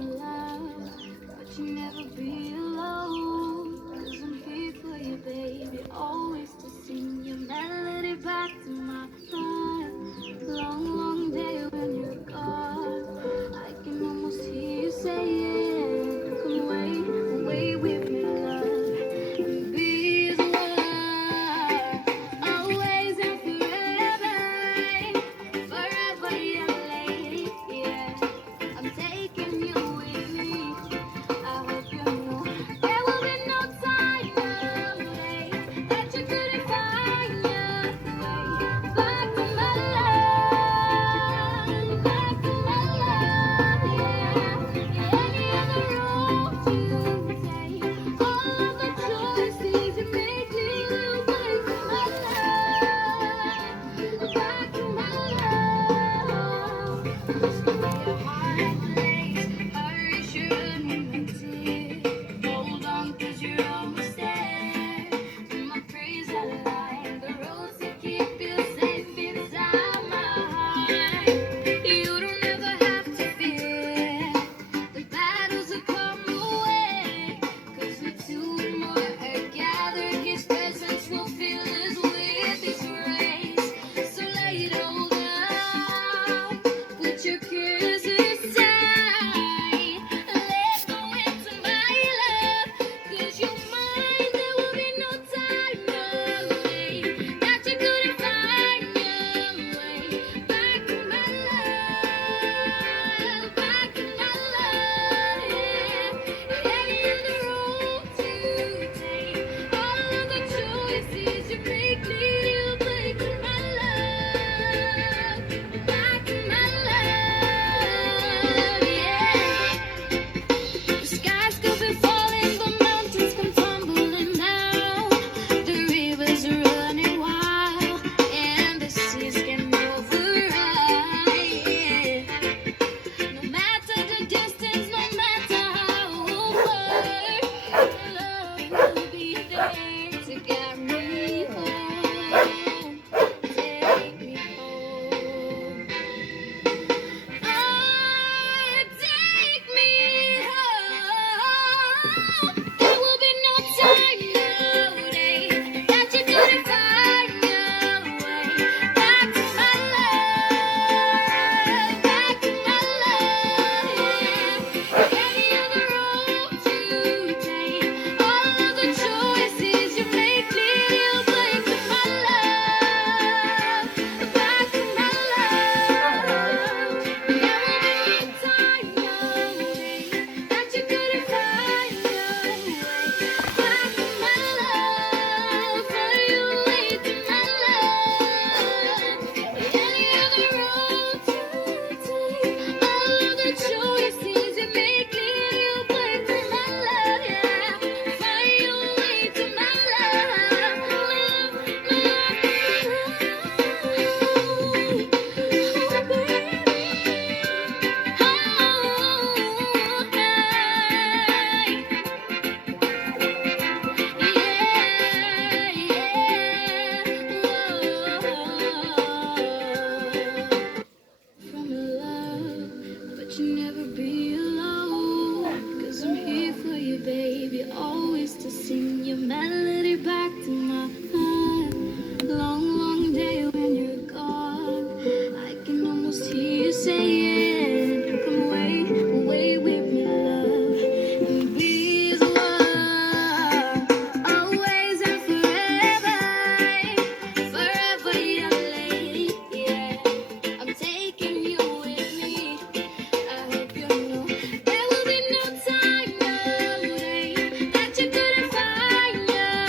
love, but you never be alone. 'Cause I'm here for you, baby, always to sing your melody back to my heart. Long, long day when you're gone, I can almost hear you saying, come away, away with me, love. And these words, always and forever, forever, yeah, lady, yeah. I'm taking you with me. I hope you know there will be no time, no day that you couldn't find your way back to my love, back to my love, yeah. Any other road you take, all of the choices you make lead back to my love, back to my love. This could be a hard place. Hurry, shouldn't tear. Hold on, 'cause you're almost there. My praise alive, the roads that keep you safe inside my heart. You don't ever have to fear the battles that come away. 'Cause the two and more are gathered, His presence will fill us with His grace. So lay it all down, put your cares aside, let go into my love. 'Cause you're mine, there will be no time, no day that you couldn't find your way back to my love, back to my love, yeah. Any other road to take, all of the choices you make lead you back to my love, back to my love, yeah. The skies could be falling, the mountains come tumbling down. The rivers are running wild, and the seas can overrun. No matter the distance, no matter how far, love will be there to guide me home, take me home. Take me home. There will be no time, no day that you couldn't find your way back to my love, back to my love, yeah. Any other road you take, all of the choices you make lead you back to my love, back to my love. There will be no time, no day that you couldn't find your way back to my love, for you way to my love. Any other road to take, all of the choices you make lead you back to my love, yeah. Find your way to my love, love, from love, but you never be alone. 'Cause I'm here for you, baby, always to sing your melody back to my heart. Long, long day when you're gone, I can almost hear you saying, come away, away with me, love. And these words, always and forever, forever, yeah, lady, yeah. I'm taking you with me. I hope you know there will be no time, no day that you couldn't find your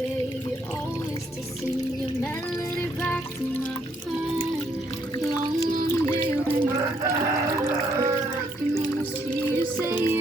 baby, always to sing your melody back to my heart. Long, long day when you're gone, I can almost hear you say